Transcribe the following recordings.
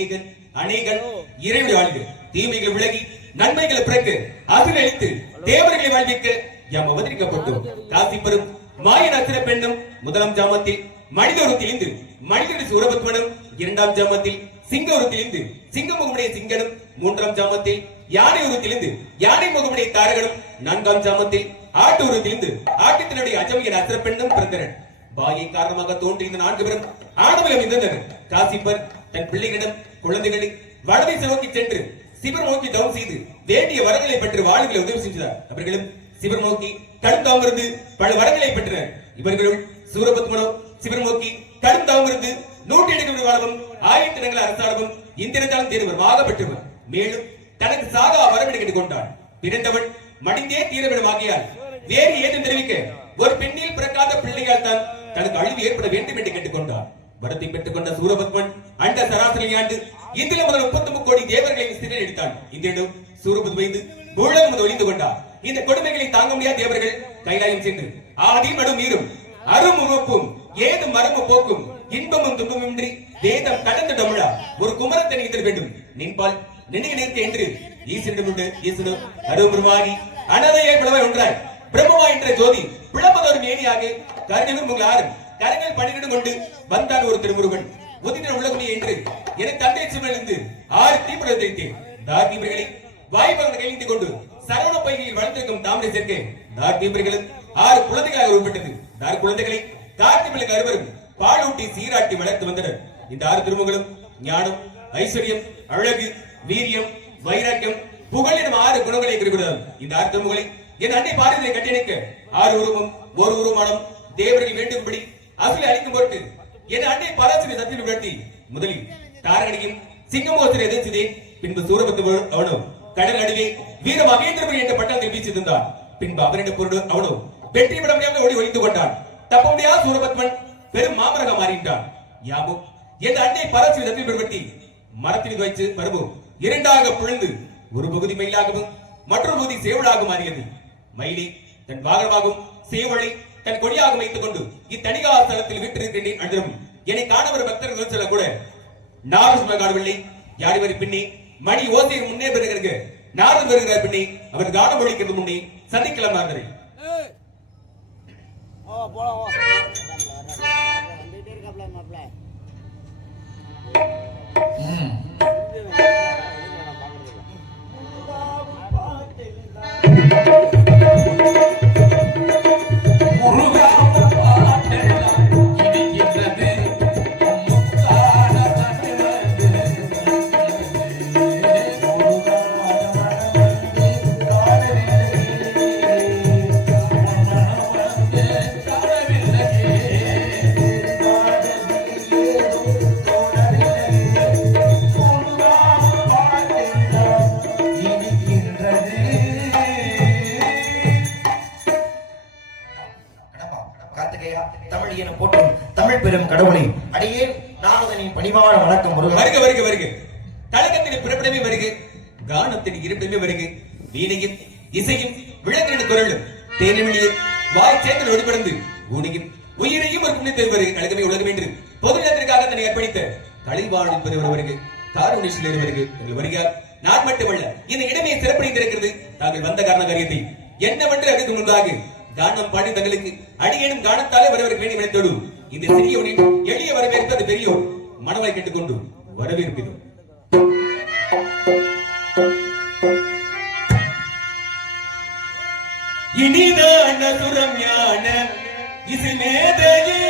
ஏகன் அநேகன் இறைவனை வாழ்க, தீமைகள் விலகி நன்மைகள் பிறக்க அகிலழித்து தேவர்களை வாழ்விக்க யாம் அவதரிக்கப்பட்டோம். காசி பெறும் மாயன் அசுர பெண்ணும் முதலாம் ஜாமத்தில் மனித உருத்திலிருந்து மனிதனுடைய சூரபத்மனும், இரண்டாம் ஜாமத்தில் சிங்க உருத்திலிருந்து சிங்க முகமுடைய சிங்கனும், மூன்றாம் ஜாமத்தில் யானை உருத்திலிருந்து யானை முகமுடைய தாரகனும், நான்காம் ஜாமத்தில் ஆட்டு உருத்திலிருந்து ஆட்டத்தினுடைய அஜமியன் அசுர பெண்ணும் பிறந்தனர். பாயை காரணமாக தோன்றிய நான்கு பேரும் ஆணவலம் இருந்தனர். காசிப்பர் தன் பிள்ளைகளிடம் குழந்தைகளை வடதிசை நோக்கி சென்று சிவர் நோக்கி தவம் செய்து வேண்டிய வரங்களை பெற்று வாழுகளை உதவி செஞ்சார். அவர்களும் சிவர் நோக்கி கடும் தவம் இருந்து பல வரங்களை பெற்றனர். இவர்களுள் சூரபத்மனோ சிவர் நோக்கி கடும் தவம் இருந்து 108 வாழவும் 1000 தினங்கள் அரசாடவும் இந்திரஜாலம் தேர்வமாக பெற்றவர். மேலும் தனக்கு சாகா வரவினை கேட்டுக் கொண்டான். பிறந்தவன் மடிந்தே தீர வேண்டும் ஆகியால் வேறு ஏதும் தெரிவிக்க ஒரு பெண்ணில் பிறக்காத பிள்ளையால் தான் தனக்கு அழிவு ஏற்பட வேண்டும் என்று கேட்டுக்கொண்டார். வரத்தை பெற்றுக் கொண்ட சூரபத்மன் அண்ட சராசரி ஆண்டு இந்தில முதல் 33 கோடி தேவர்களை சிறை எடுத்தான். இந்திரனும் சூரபத் வைந்து பூலகம் முதல் ஒளிந்து கொண்டார். இந்த கொடுமைகளை தாங்க முடியாத தேவர்கள் கைலாயம் சென்று ஆதி மடும் நீரும் அரும் உறுப்பும் ஏது மரபு போக்கும் இன்பமும் துன்பமின்றி வேதம் கடந்த தமிழா ஒரு குமரத்தனை எதிர் வேண்டும் நின்பால் நினைவு நிற்க என்று ஈசனிடமுண்டு ஈசனு அருமுருமாகி அனதையை பிளவாய் ஒன்றாய் பிரம்மமா என்ற ஜோதி பிளம்பதொரு மேனியாக கருணையும் உங்கள் ஆறும் கரங்கள் பணியிடம் கொண்டு வந்தான் ஒரு திருமுருகன் உதிர உலகமே என்று என தந்தை சிவனிலிருந்து 6 தீபங்களை தெரிவித்தேன். தார்தீபர்களை வாய்ப்பவர்கள் கையிலிருந்து கொண்டு சரவண பைகளில் வளர்ந்திருக்கும் தாமரை சேர்க்கை தார்தீபர்களும் 6 குழந்தைகளாக உருப்பட்டது. 6 குழந்தைகளை தார்தீபர்களுக்கு அறுவரும் பாலூட்டி சீராட்டி வளர்த்து வந்தனர். இந்த 6 திருமுகங்களும் ஞானம், ஐஸ்வர்யம், அழகு, வீரியம், வைராக்கியம், புகழ் எனும் 6 குணங்களை குறிப்பிடுகிறது. இந்த 6 திருமுகளை என் அன்னை பாரதியை கட்டியணைக்க 6 உருவம் ஒரு உருவமானம் தேவர்கள் வேண்டும்படி அசுலை அளிக்கும் பொருட்டு என் அன்னை பராசரி சத்தியம் நடத்தி முதலில் தாரகணியும் சிங்கமோசரை எதிர்த்ததே. பின்பு சூரபத்து அவனும் கடல் நடுவே வீர மகேந்திரபுரி என்ற பட்டணத்தை வீசியிருந்தார். பின்பு அவரிடம் பொருள் அவனும் வெற்றி விட முடியாமல் ஓடி ஒளிந்து கொண்டான். தப்ப முடியாத சூரபத்மன் பெரும் மாமரக மாறின்றான். யாமும் என் அன்னை பராசரி சத்தியம் பயன்படுத்தி மரத்தில் வைத்து பருவம் இரண்டாக பிளந்து ஒரு பகுதி மயிலாகவும் மற்றொரு பகுதி சேவலாக மாறியது. மயிலை தன் வாகனமாகவும் சேவலை தன் கொடியாக வைத்துக் கொண்டு இத்தனிகா ஸ்தலத்தில் வீட்டிருக்கின்றேன். அன்றும் என்னை காண ஒரு பக்தர்கள் சொல்ல கூட நாரசும காணவில்லை. யார் இவர் பின்னே மணி ஓசையில் முன்னே பெறுகிறது. நாரன் வருகிறார் பின்னே அவர் காண ஒழிக்கிறது முன்னே சந்திக்கலாம் மாறுகிறேன். தமிழ் பெரும் கடவுளை அடியே நானுதனின் பணிவான வணக்கம். வருக வருக வருக. கழகத்தின் பிறப்பிடமே வருக, கானத்தின் இருப்பிடமே வருக. வீணையும் இசையும் விளங்கின குரலும் தேனமிழியும் வாய் சேர்ந்து ஒளிபடந்து ஊனையும் உயிரையும் ஒரு புண்ணியத்தை வருக. கழகமே உலகம் என்று பொது இடத்திற்காக தன்னை அர்ப்பணித்த கலைவாழில் பெறுவர் வருக. தாருணிஷில் வருக. எங்கள் வருகிறார். நான் மட்டுமல்ல, இந்த இடமே சிறப்படைந்திருக்கிறது. தாங்கள் வந்த காரண காரியத்தை என்னவென்று அதுக்கு முன்பாக கானம் பாடி தங்களுக்கு அடியேனும் காணத்தாலே வரவேற்க வேண்டும் எனத்தோடு இந்த சிறியவனின் எளிய வரவேற்பு அது பெரியோர் மனவாய் கேட்டுக்கொண்டு வரவேற்கிறது. இனிதான சுரம் ஞான இசை மேதையே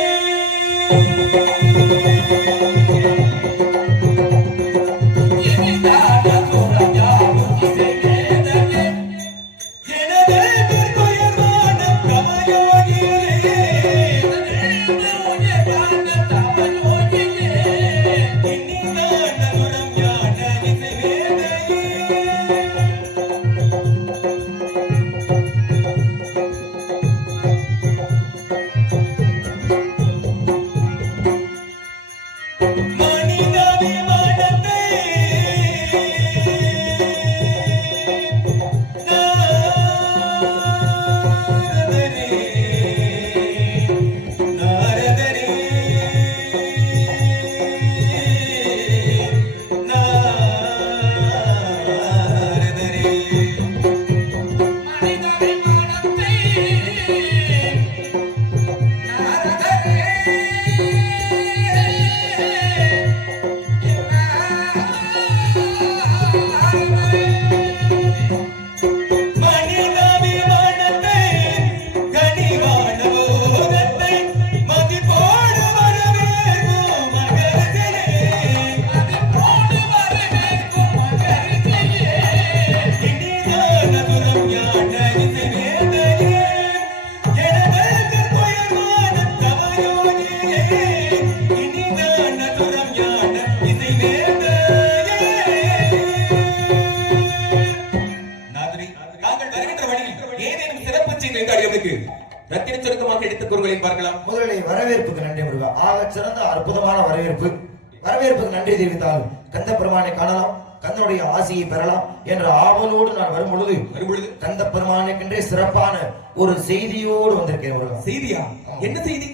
முதலில் வரவேற்புக்கு நன்றி முருகா. ஆக சிறந்த அற்புதமான வரவேற்பு. வரவேற்புக்கு நன்றி தெரிவித்தாலும் கந்த பெருமானை காணலாம், கந்தனுடைய ஆசையை பெறலாம் என்ற ஆவலோடு நான் வரும் பொழுது கந்த பெருமானுக்கென்றே சிறப்பான ஒரு செய்தியோடு வந்திருக்கேன் முருகா. செய்தியா? என்ன செய்தி?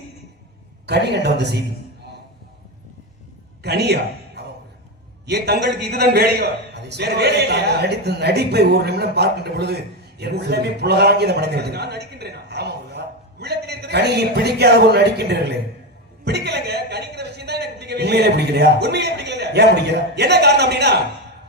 கனி கண்ட வந்த செய்தி. கனியா? ஏன் தங்களுக்கு இதுதான் வேலையோ? நடித்த நடிப்பை ஒரு நிமிடம் பார்க்கின்ற பொழுது என் உள்ளமே புலகாங்கி மனிதர்கள். நான் நடிக்கின்றேன். ஆமா, கனியை பிடிக்காத ஒரு நடிக்கின்றீர்களே. பிடிக்கலங்க. கனிக்கிற விஷயம் தான் எனக்கு பிடிக்கவே இல்லை. உண்மையிலே பிடிக்கலையா? உண்மையிலே பிடிக்கல. ஏன் பிடிக்கல? என்ன காரணம் அப்படின்னா,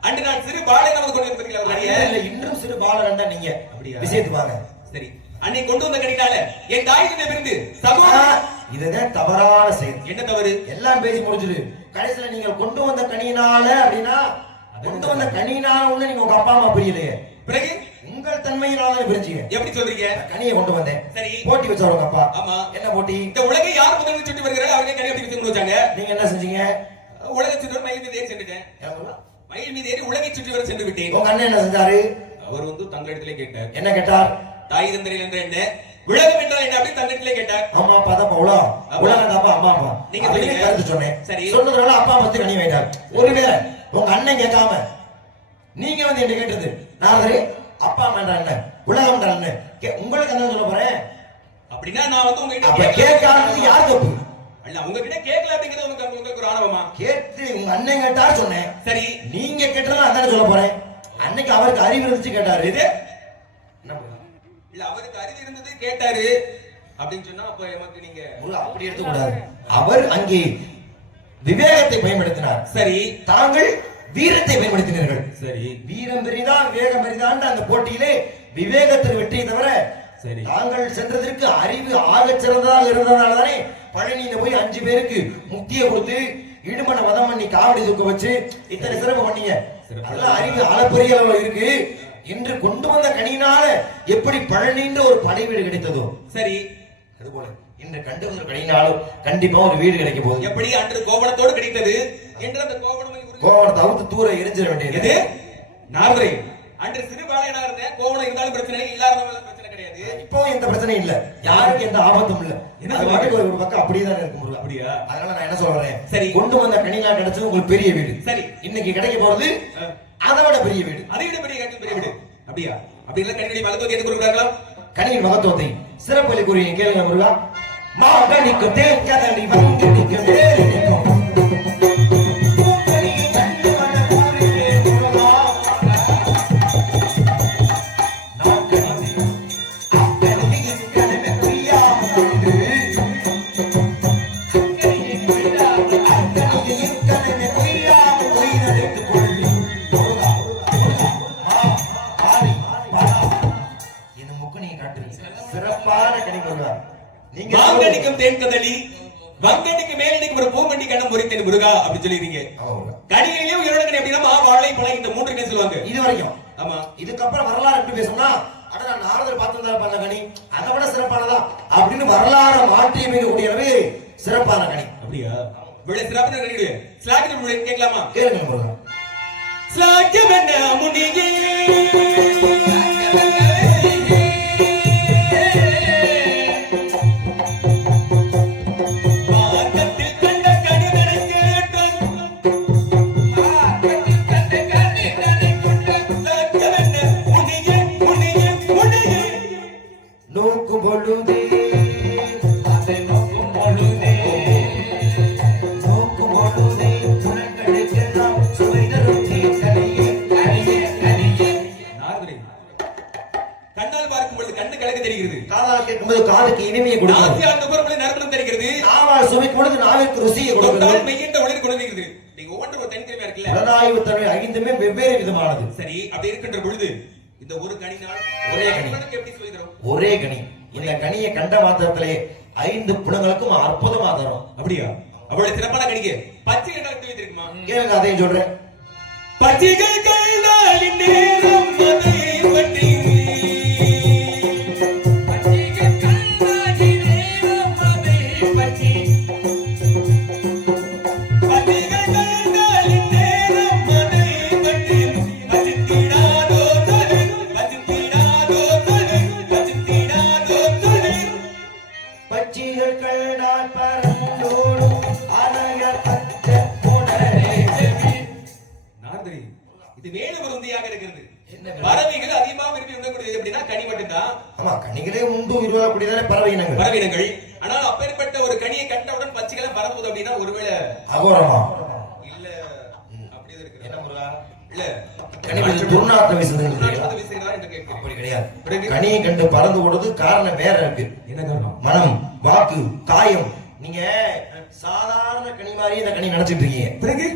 அன்று நான் சிறு பாலன் நமக்கு கொண்டு வந்திருக்கீங்க. ஒரு கனியை இல்ல, இன்னும் சிறு பாலன் தான் நீங்க. அப்படியே விஷயத்துக்கு வாங்க. சரி, அன்னை கொண்டு வந்த கனினால என் தாயிடம் இருந்து சகோதரன் இதுதான் தவறான செயல். என்ன தவறு? எல்லாம் பேசி முடிஞ்சிரு. கடைசியில நீங்கள் கொண்டு வந்த கனியினால அப்படின்னா கொண்டு வந்த கனியினால ஒண்ணு நீங்க உங்க அப்பா அம்மா பிரியலையே, பிறகு உங்கள் தன்மையினால தான் பிரிஞ்சீங்க. எப்படி சொல்றீங்க? கனியை கொண்டு வந்தேன், சரி. போட்டி வச்சாரு உங்க அப்பா. ஆமா. என்ன போட்டி? இந்த உலகை யார் முதல்ல சுற்றி வருகிறாரோ அவங்க கனி எப்படி சுற்றி வச்சாங்க. நீங்க என்ன செஞ்சீங்க? உலகை சுற்றி வர மயில் மீது ஏறி சென்றுட்டேன். மயில் மீது ஏறி உலகை சுற்றி வர சென்று விட்டேன். உங்க அண்ணன் என்ன செஞ்சாரு? அவர் வந்து தங்களிடத்திலே கேட்டார். என்ன கேட்டார்? தாய் தந்தரில் என்ற என்ன, உலகம் என்றால் என்ன அப்படி தங்களிடத்திலே கேட்டார். அம்மா அப்பா தான் உலகம், உலகம் தான் அப்பா அம்மா அப்பா. நீங்க அப்படின்னு சொல்லுங்க. கருத்து சொன்னேன். சரி. சொன்னதுனால அப்பா பத்து கனி வைத்தார். ஒருவேளை உங்க அண்ணன் கேட்காம நீங்க வந்து என்ன கேட்டது, நாரதரே அப்பா அம்மா என்றால் என்ன, உலகம் என்றால் என்ன, உங்களுக்கு என்ன சொல்ல போறேன்? அப்படின்னா நான் வந்து அப்ப உங்ககிட்ட கேட்காதது யார் தப்பு? அல்ல, உங்ககிட்ட கேட்கல அப்படிங்கிறது உங்களுக்கு ஒரு ஆணவமா? கேட்டு உங்க அண்ணன் கேட்டா சொன்னேன். சரி. நீங்க கேட்டதான் அதானே சொல்ல போறேன். அன்னைக்கு அவருக்கு அறிவு இருந்துச்சு கேட்டாரு. இது இல்ல, அவருக்கு அறிவு இருந்தது கேட்டாரு அப்படின்னு சொன்னா அப்ப எமக்கு நீங்க அப்படி எடுக்க கூடாது. அவர் அங்கே விவேகத்தை பயன்படுத்தினார். சரி. தாங்கள் வீரத்தை பயன்படுத்தினீர்கள். சரி. வீரம் பெரிதான் வேகம் பெரிதான் அந்த போட்டியிலே விவேகத்தில் வெற்றியை தவிர சரி. தாங்கள் சென்றதற்கு அறிவு ஆகச் சிறந்ததாக இருந்ததால தானே பழனியில போய் 5 பேருக்கு முக்தியை கொடுத்து இடுமனை வதம் பண்ணி காவடி தூக்க வச்சு இத்தனை சிறப்பு பண்ணீங்க. அதெல்லாம் அறிவு அளப்பரிய அளவுல இருக்கு. என்று கொண்டு வந்த கனியினால எப்படி பழனின்ற ஒரு படை வீடு கிடைத்ததோ சரி, அதுபோல இன்று கண்டு வந்த கனியினாலும் கண்டிப்பா ஒரு வீடு கிடைக்க போகுது. எப்படி அன்று கோவணத்தோடு கிடைத்தது என்று அந்த கோவணத்தை அவுத்து தூர எரிஞ்சிட வேண்டியது. நாரதரே, அன்று சிறு பாளையனா இருந்தேன், கோவணம் இருந்தாலும் பிரச்சனை இல்லை, இல்லாதவங்க பிரச்சனை கிடையாது. இப்போ எந்த பிரச்சனையும் இல்ல, யாருக்கு எந்த ஆபத்தும் இல்ல. என்ன ஒரு பக்கம் அப்படியே தான் இருக்கும் முருகா. அப்படியா? அதனால நான் என்ன சொல்றேன், சரி, கொண்டு வந்த கனிலாம் கிடைச்சது உங்களுக்கு பெரிய வீடு. சரி, இன்னைக்கு கிடைக்க போறது அதை விட பெரிய வீடு. அதை விட பெரிய கட்டி பெரிய வீடு. அப்படியா? அப்படி இல்ல கனியுடைய மகத்துவத்தை எது கூறுகிறார்களா? கனியின் மகத்துவத்தை சிறப்பலி கூறிய கேளுங்க முருகா. மாகனிக்கு தேக்கதடி வங்கனிக்கு மேலிக்கும் மாங்கனிக்கும் தேன்கதளி வங்கனிக்கு மேலடிக்கும் ஒரு பூமண்டி கண்ணம் முறித்தேன் முருகா அப்படி சொல்லிருக்கீங்க. கனிகளிலே உயிரோட கனி அப்படின்னா வாழை பழம் இந்த 3 கனி சொல்லுவாங்க இது வரைக்கும். ஆமா. இதுக்கப்புறம் வரலாறு எப்படி பேசணும்னா, அட நான் நாரதர் பார்த்திருந்தா பண்ண கனி அதை விட சிறப்பானதா அப்படின்னு வரலாறு மாற்றி அமைக்கக்கூடியவே சிறப்பான கனி. அப்படியா? இவ்வளவு சிறப்பான கனி ஸ்லாக்கியம் கேட்கலாமா? கேளுங்க முருகா. ஸ்லாக்கியம் என்ன முனியே காதுக்கு இனிமையை கொடுக்கிறது. அந்த பொருளை நரம்புல தெரிகிறது. நாவால் சுவைக்கும் பொழுது நாவிற்கு ருசியை கொடுக்கிறது. மெய்யண்ட ஒளிர் கொடுக்கிறது. நீங்க ஒவ்வொரு தனித்தன்மையா இருக்குல்ல. புலனாய்வு தன்மை 5மே வெவ்வேறு விதமானது. சரி, அப்படி இருக்கின்ற பொழுது இந்த ஒரு கனினால் ஒரே கனி எப்படி சொல்லிதரும்? ஒரே கனி. இந்த கனியை கண்ட மாத்திரத்திலே 5 புலங்களுக்கும் அற்புதமா தரும். அப்படியா? அவ்வளவு சிறப்பான கனிக்கு பச்சை கண்டால் எப்படி தெரியுமா? கேளுங்க, அதையும் சொல்றேன். பச்சைகள் கண்டால் நேரம் அதை பற்றி பறவைகள் அதிகமாக விரும்பி உண்ணக்கூடியது அப்படின்னா கனி மட்டும்தான். ஆமா, கனிகளே உண்டு உருவாகக்கூடியதான பறவையினங்கள் பறவையினங்கள். ஆனால் அப்பேற்பட்ட ஒரு கனியை கண்டவுடன் பச்சைகளை பறப்பது அப்படின்னா ஒருவேளை அகோரமா இல்ல அப்படி இருக்கு. என்ன முருகா? இல்ல கனிகள் துர்நாற்றம் வீசுதுங்களா என்று கேட்கிறேன். அப்படி கிடையாது. கனியை கண்டு பறந்து ஓடுது காரணம் வேற இருக்கு. என்ன காரணம்? மனம், வாக்கு, காயம். நீங்க சாதாரண கனி மாதிரி இந்த கனி நினைச்சிட்டு இருக்கீங்க. பிறகு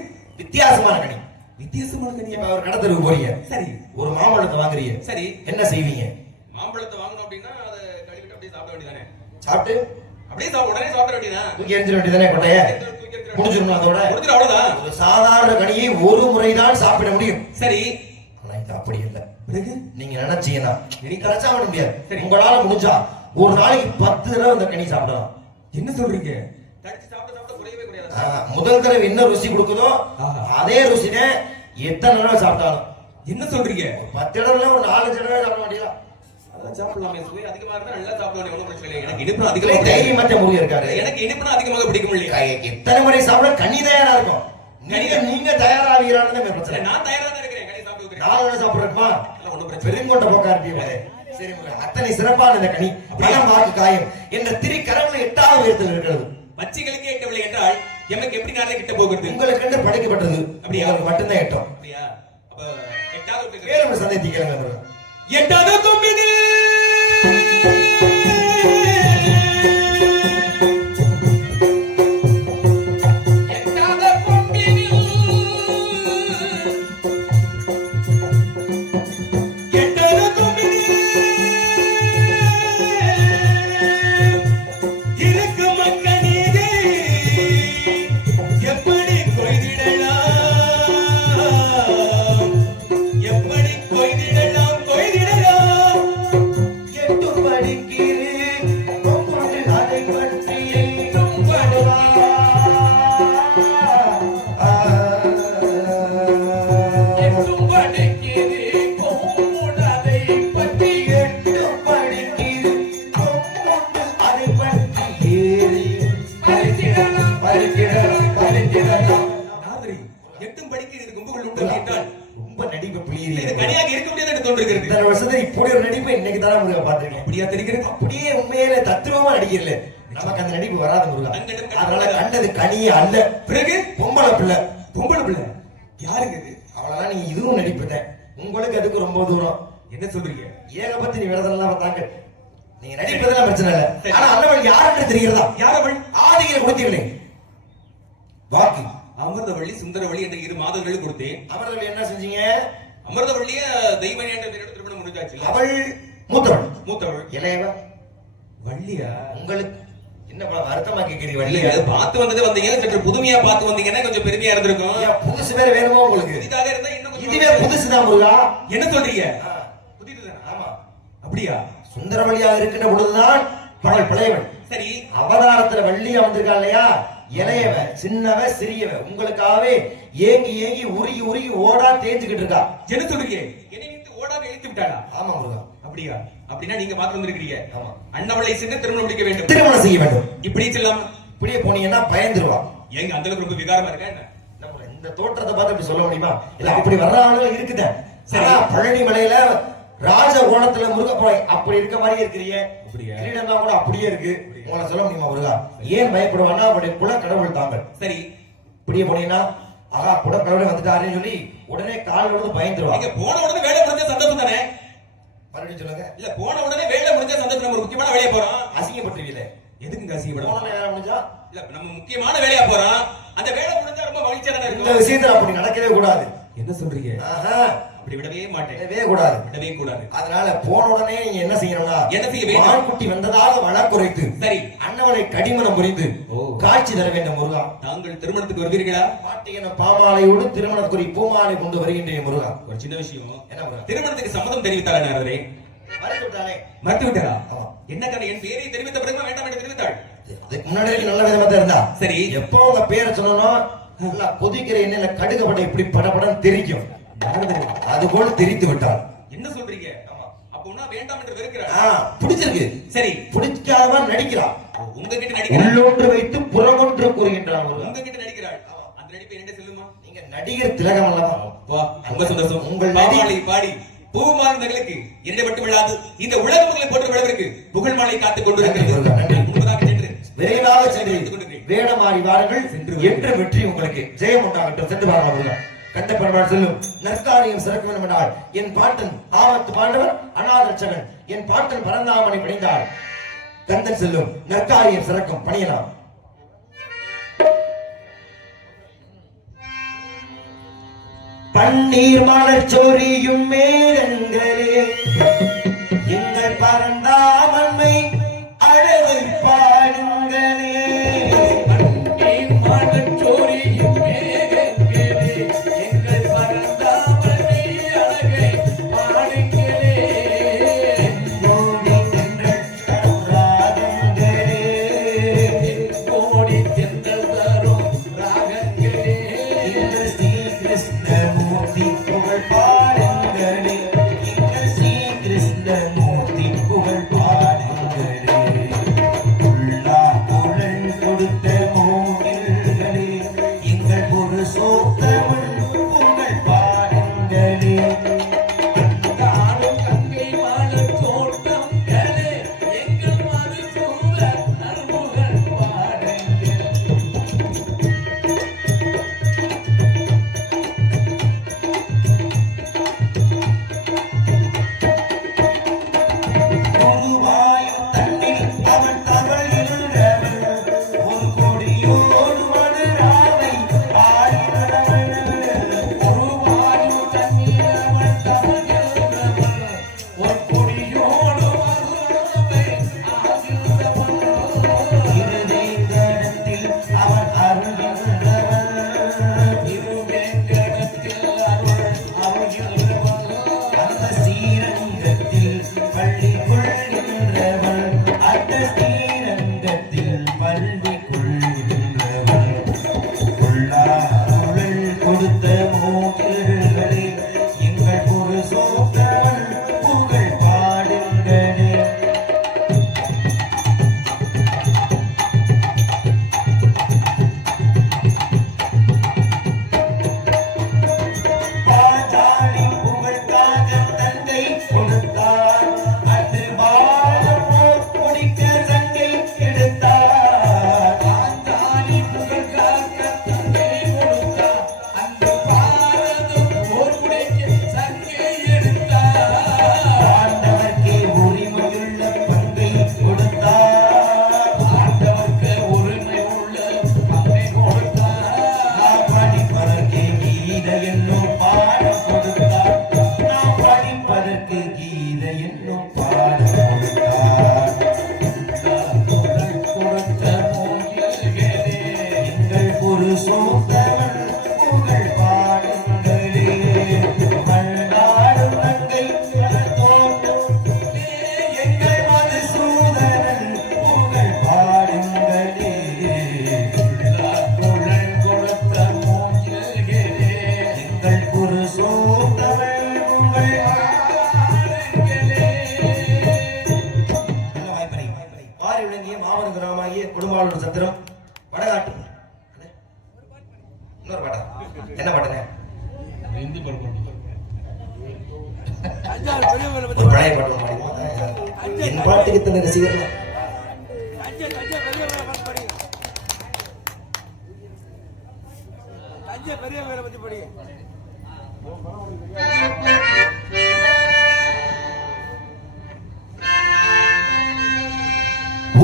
வித்தியாசமான கனி. வித்தியாசமான கனி. இப்ப ஒரு கடத்தருக்கு போறீங்க. சரி. ஒரு மாம்பழத்தை வாங்குறீங்க. சரி. என்ன செய்வீங்க? மாம்பழத்தை வாங்கணும் அப்படின்னா அதை கழுவிட்டு அப்படியே சாப்பிட வேண்டியதானே. சாப்பிட்டு அப்படியே உடனே சாப்பிட வேண்டியதான். தூக்கி எரிஞ்சிட வேண்டியதானே கொட்டைய. முடிஞ்சிடணும் அதோட. முடிஞ்சிடும் அவ்வளவுதான். ஒரு சாதாரண கனியை ஒரு முறைதான் சாப்பிட முடியும். சரி. ஆனா இது அப்படி இல்லை. பிறகு நீங்க நினைச்சீங்கன்னா நீங்க நினைச்சா சாப்பிட முடியாது. சரி. உங்களால முடிஞ்சா ஒரு நாளைக்கு 10 தடவை இந்த கனி சாப்பிடலாம். என்ன சொல்றீங்க? கடிச்சு சாப்பிட சாப்பிட குறையவே குறையாது. முதல் தடவை என்ன ருசி கொடுக்குதோ ஆஹா. அதே ருசினே எத்தனை தடவை சாப்பிட்டாலும். என்ன சொல்றீங்க? 10 தடவை ஒரு 4 தடவை சாப்பிட மாட்டீங்களா? அதெல்லாம் சாப்பிடலாமே. சுவை அதிகமா இருந்தா நல்லா சாப்பிடுவேன். ஒண்ணும் பிரச்சனை இல்லை. எனக்கு இனிப்பு அதிகமா இதுல தைரியமற்ற முருகன் இருக்காரு. எனக்கு இனிப்புனா அதிகமாக பிடிக்கும் இல்லையா? எத்தனை முறை சாப்பிட கனி தயாரா இருக்கும். நீங்க தயாராவீங்களான்னு பிரச்சனை. நான் தயாரா தான் இருக்கிறேன். கனி சாப்பிடுறேன். 4 தடவை சாப்பிடுறப்பா அதெல்லாம் ஒண்ணும் பிரச்சனை இல்லை. பெருங்கொண்ட போக்கா இருப்பீங்க. சரி முருகன், அத்தனை சிறப்பான இந்த கனி பழம் வாக்கு காயம் என்ற திரிகரங்கள் 8வது உயரத்தில் இருக்கிறது. பச்சைகளுக்கே எட்டவில்லை என்றால் எமக்கு எப்படி நாளை கிட்ட போகிறது? உங்களுக்கு படைக்கப்பட்டது. அப்படியா? உங்களுக்கு மட்டும்தான் எட்டும். அப்படியா? அப்ப எட்டாவது வேற சந்தேகத்தை கேளுங்க முருகன். எட்டாவது கொம்பினி எட்டும் படிக்க இது கும்புகள் உண்டு என்றால் ரொம்ப நடிப்பு புரியுது. இது கனியாக இருக்க முடியாது என்று தோன்றுகிறது. இத்தனை வருஷத்துல இப்படி ஒரு நடிப்பை இன்னைக்கு தானே முருகா பாத்துருக்கேன். அப்படியா தெரிகிறது? அப்படியே உண்மையிலே தத்துவமா நடிக்கிறல. நமக்கு அந்த நடிப்பு வராது முருகா. அதனால கண்டது கனியே அல்ல. பிறகு பொம்பளை பிள்ளை. பொம்பளை பிள்ளை யாருங்க இது? அவ்வளவுதான். நீங்க இதுவும் நடிப்புட்டேன். உங்களுக்கு அதுக்கு ரொம்ப தூரம். என்ன சொல்றீங்க? ஏகபத்தினி விரதெல்லாம் பார்த்தாங்க. நீங்க நடிப்பதெல்லாம் பிரச்சனை இல்ல. ஆனா அண்ணவள் யார் என்று தெரிகிறதா? யார் அவள்? ஆதிகளை கொடுத்தீங்களே வாக்கு. அமிர்தவள்ளி சுந்தரவள்ளி என்ற 2 மாதங்கள் கொடுத்தேன். அமிர்தவள்ளி என்ன செஞ்சீங்க? அமிர்தவள்ளிய தெய்வமணி என்ற பேரோட திருமணம் முடிஞ்சாச்சு. அவள் மூத்தவள். மூத்தவள். இளையவ வள்ளியா? உங்களுக்கு என்ன வருத்தமா கேக்குறீங்க? வள்ளியா பார்த்து வந்தீங்க. சற்று புதுமையா பார்த்து வந்தீங்கன்னா கொஞ்சம் பெருமையா இருந்திருக்கும். புதுசு வேற வேணுமோ உங்களுக்கு? புதிதாக இருந்தா இன்னும் இதுவே புதுசுதான் முருகா. என்ன சொல்றீங்க? புதிதுதான். ஆமா. அப்படியா? சுந்தரவள்ளியாக இருக்கின்ற பொழுதுதான் அவள் பிழையவள். சரி. அவதாரத்துல வள்ளியா வந்திருக்கா இல்லையா? இளையவ, சின்னவ, சிறியவ. உங்களுக்காகவே ஏங்கி ஏங்கி உருகி உருகி ஓடா தேஞ்சுக்கிட்டு இருக்கா. என்ன சொல்றீங்க? என்னை நினைத்து ஓடாக இழுத்து விட்டாளா? ஆமா முருகா. அப்படியா? அப்படின்னா நீங்க பார்த்து வந்திருக்கீங்க. ஆமா. அண்ணவளை சென்று திருமணம் முடிக்க வேண்டும். திருமணம் செய்ய வேண்டும். இப்படி செல்லாம இப்படியே போனீங்கன்னா பயந்துருவா. ஏங்க அந்த அளவுக்கு ரொம்ப விகாரமா இருக்கா என்ன? நம்ம இந்த தோற்றத்தை பார்த்து அப்படி சொல்ல முடியுமா? இல்ல அப்படி வர்ற ஆளுங்க இருக்குதே. சரி. பழனி மலையில ராஜ கோணத்துல முருகப்பா அப்படி இருக்க மாதிரி இருக்கிறீங்க. கிரீடம்லாம் கூட அப்படியே இருக்கு. உங்களை சொல்ல முடியுமா முருகா? ஏன் பயப்படுவானா? அப்படி குல கடவுள் தாங்கள். சரி. இப்படியே போனீங்கன்னா ஆகா குல கடவுளே வந்துட்டாருன்னு சொல்லி உடனே கால் விழுந்து பயந்துருவா. நீங்க போன உடனே வேலை முடிஞ்ச சந்தோஷம் தானே? மறுபடியும் சொல்லுங்க. இல்ல போன உடனே வேலை முடிஞ்ச சந்தோஷம். நம்ம முக்கியமான வேலையா போறோம். அசிங்கப்பட்டுருவீங்களே. எதுக்கு அசிங்கப்படும்? போன வேலை முடிஞ்சா இல்ல நம்ம முக்கியமான வேலையா போறோம். அந்த வேலை முடிஞ்சா ரொம்ப மகிழ்ச்சியா தானே இருக்கும். இந்த விஷயத்துல அப்படி நடக்கவே கூடாது. என்ன சொல்றீங்க? ஆஹா. அப்படி விடவே மாட்டேன். விடவே கூடாது. விடவே கூடாது. அதனால போன உடனே நீங்க என்ன செய்யணும்னா என்ன செய்ய வேண்டும்? மான்குட்டி வந்ததாக வழக்குரைத்து சரி அண்ணவனை கடிமணம் புரிந்து காட்சி தர வேண்டும் முருகா. தாங்கள் திருமணத்துக்கு வருவீர்களா? பாட்டியன பாமாலையோடு திருமணத்துக்குரிய பூமாலை கொண்டு வருகின்றேன் முருகா. ஒரு சின்ன விஷயம். என்ன முருகா? திருமணத்துக்கு சம்மதம் தெரிவித்தாளே நாரதரே? மறுத்து விட்டாரா? என்ன காரணம்? என் பேரை தெரிவித்த பிறகு வேண்டாம் என்று தெரிவித்தாள். அதுக்கு முன்னாடி நல்ல விதமா தான் இருந்தா. சரி. எப்போ உங்க பேரை சொன்னோம் நல்லா கொதிக்கிற எண்ணெயில கடுகப்பட இப்படி படபடன்னு தெரிக்கும். அது போல தெரித்து விட்டாள். என்ன சொல்றீங்க? அப்போனா வேண்டாம் என்று வெறுக்கிறாள். பிடிச்சிருக்கு. சரி. பிடிக்காத மாதிரி நடிக்கிறாள். உங்ககிட்ட நடிக்கிறாள். உள்ளொன்று வைத்து புறமொன்று கூறுகின்றாள். உங்ககிட்ட நடிக்கிறாள். அந்த நடிப்பு என்ன சொல்லுமா? நீங்க நடிகர் திலகம் அல்லவா? வா ரொம்ப சந்தோஷம். உங்கள் பாமாலை பாடி பூமார்ந்தங்களுக்கு என்னை மட்டும் இல்லாது இந்த உலக மக்களை போன்ற விளைவிற்கு புகழ் மாலை காத்துக் கொண்டிருக்கிறது. முன்பதாக சென்று விரைவாக சென்று வேடமாறி வாருங்கள். என்று வெற்றி உங்களுக்கு ஜெயம் உண்டாகட்டும். சென்று வாருங்கள். கண்ட பெருமாள் செல்லும் நற்காரியம் சிறக்க வேண்டும் என்றால் என் பாட்டன் ஆபத்து பாண்டவர் அநாதரட்சகன் என் பாட்டன் பரந்தாமனை பணிந்தாள். கந்தன் செல்லும் நற்காரியம் சிறக்கும் பணியலாம். பன்னீர் மலர் சொரியும் மேகங்களே எங்கள் பரந்தாமன்மை அழகு பாடுங்களே. பன்னீர் மலர் கொடும்பாளூர் சத்திரம் வடகாட்டு இன்னொரு பாட்டா என்ன பாட்டுங்க ஒரு பழைய பாட்டு என் பாட்டுக்கு இத்தனை ரசிகர்கள் பெரிய வேலை பத்தி படி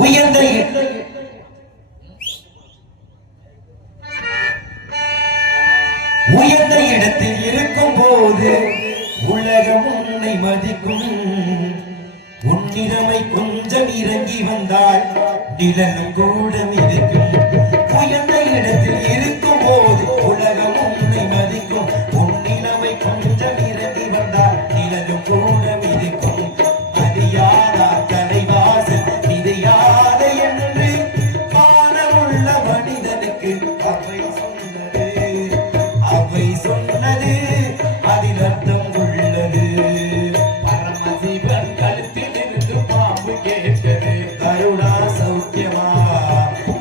உயர்ந்த உயர்ந்த இடத்தில் இருக்கும் போது உலகம் உன்னை மதிக்கும். உன்னிடமை கொஞ்சம் இறங்கி வந்தால் நிழலும் கூட மிதிக்கும். உயர்ந்த இடத்தில் இருக்கும் போது உலகம் உன்னை மதிக்கும். உன்னிடமை கொஞ்சம் இறங்கி வந்தால் நிழலும் கூட மிதிக்கும். மதியாதா தலைவாசல் மிதையாத என்று மானமுள்ள மனிதனுக்கு அவை சொன்னது அதில் அர்த்தம் உள்ளது. பரமசிவன் கழுத்தில் இருந்து பாம்பு கேட்டது கருணா சௌக்கியமா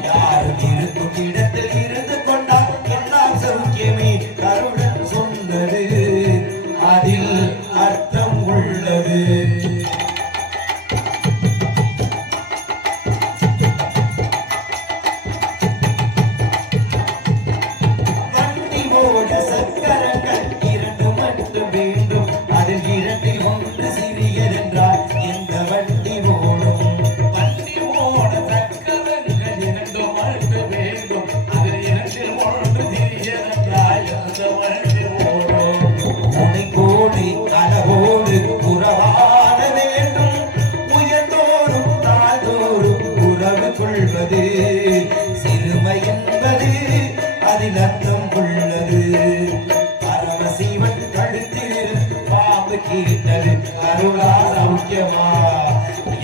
யாரும் இருக்கும் இடத்தில் இருந்து கொண்டால் எல்லாம் சௌக்கியமே கருடன் சொன்னது அதில் அர்த்தம் உள்ளது. சிறுமை என்பது அதில் அர்த்தம் உள்ளது. பரமசிவன் கழுத்தில் பாம்பு கேட்டது கருணா சௌக்கியமா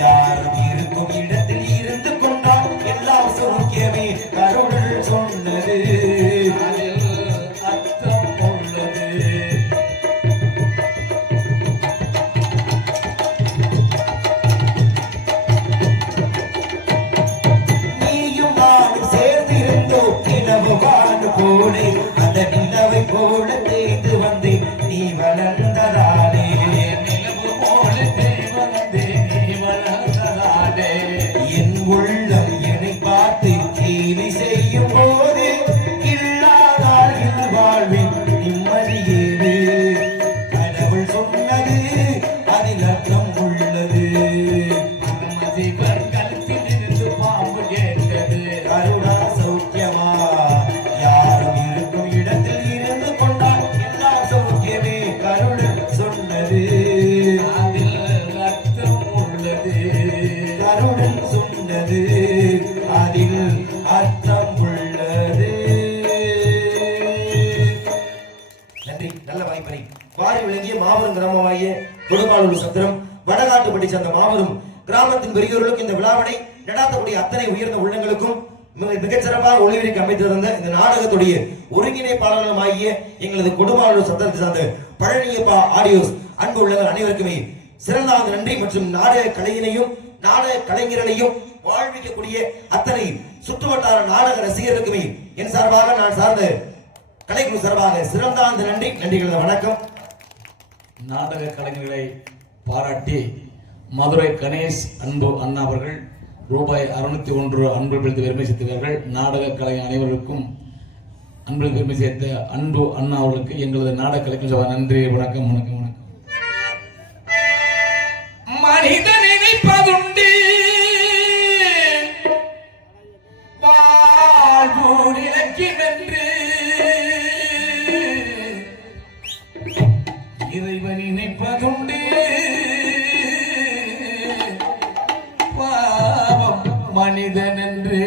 யாரும் இருக்கும் இடத்தில் இருந்து கொண்டால் எல்லாம் சௌக்கியமே கருணல் சொன்னது அதில் அர்த்தம் உள்ளது. அந்த நிலவை போல தேய்ந்து வந்தேன் நீ வளர்ந்ததாலே. நிலவு போல தேய்ந்து வந்தேன் நீ வளர்ந்ததாலே. என் உள்ளம் என்னை பார்த்து கேலி செய்யும் போது இல்லாதால் வாழ்வின் நிம்மதியேது. கடவுள் சொன்னது அதில் அர்த்தம் உள்ளது. பரமசிவன் கழுத்தில் இருந்து பாம்பு கேட்டது கருணா சௌக்கியமா யாரும் இருக்கும் இடத்தில் இருந்து கொண்டால் எல்லாம் சௌக்கியமே கருணன் சொன்னது அதில் அர்த்தம் உள்ளது. கருணன் சொன்னது அதில் அர்த்தம் உள்ளது. நன்றி. நல்ல வாய்ப்பறை வாரி விளங்கிய மாபெரும் கிராமமாகிய கொடும்பாளூர் சத்திரம் வடகாட்டுப்பட்டி சேர்ந்த மாபெரும் கிராமத்தின் பெரியோர்களுக்கும் இந்த விழாவினை நடாத்தக்கூடிய அத்தனை உயர்ந்த உள்ளங்களுக்கும் மிகச்சிறப்பாக ஒளிவிற்கு அமைத்திருந்த இந்த நாடகத்துடைய ஒருங்கிணைப்பாளர்களும் ஆகிய எங்களது கொடும்பாளூர் சத்திரத்தை சார்ந்த பழனியப்பா ஆடியோஸ் அன்பு உள்ளங்கள் அனைவருக்குமே சிறந்த நன்றி மற்றும் நாடக கலையினையும் நாடக கலைஞர்களையும் வாழ்விக்கக்கூடிய அத்தனை சுற்றுவட்டார நாடக ரசிகர்களுக்குமே என் சார்பாக நான் சார்ந்த கலைக்குழு சார்பாக சிறந்த நன்றி. நன்றிகளது வணக்கம். நாடக கலைஞர்களை பாராட்டி மதுரை கணேஷ் அன்பு அண்ணா அவர்கள் ரூபாய் 601 அன்பு பெருத்து பெருமை சேர்த்தவர்கள். நாடக கலை அனைவருக்கும் அன்பு பெருமை சேர்த்த அன்பு அண்ணா அவர்களுக்கு எங்களது நாடக கலைக்கும் நன்றி. வணக்கம் வணக்கம் வணக்கம். மனித நினைப்பதுண்டு வாழ்வு நிலைக்கின்று இறைவன் நினைப்பதுண்டு மனிதன் என்று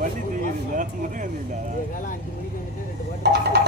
வண்டி தெரியுது 5 மணிக்கு வந்துட்டு 2 பாட்டு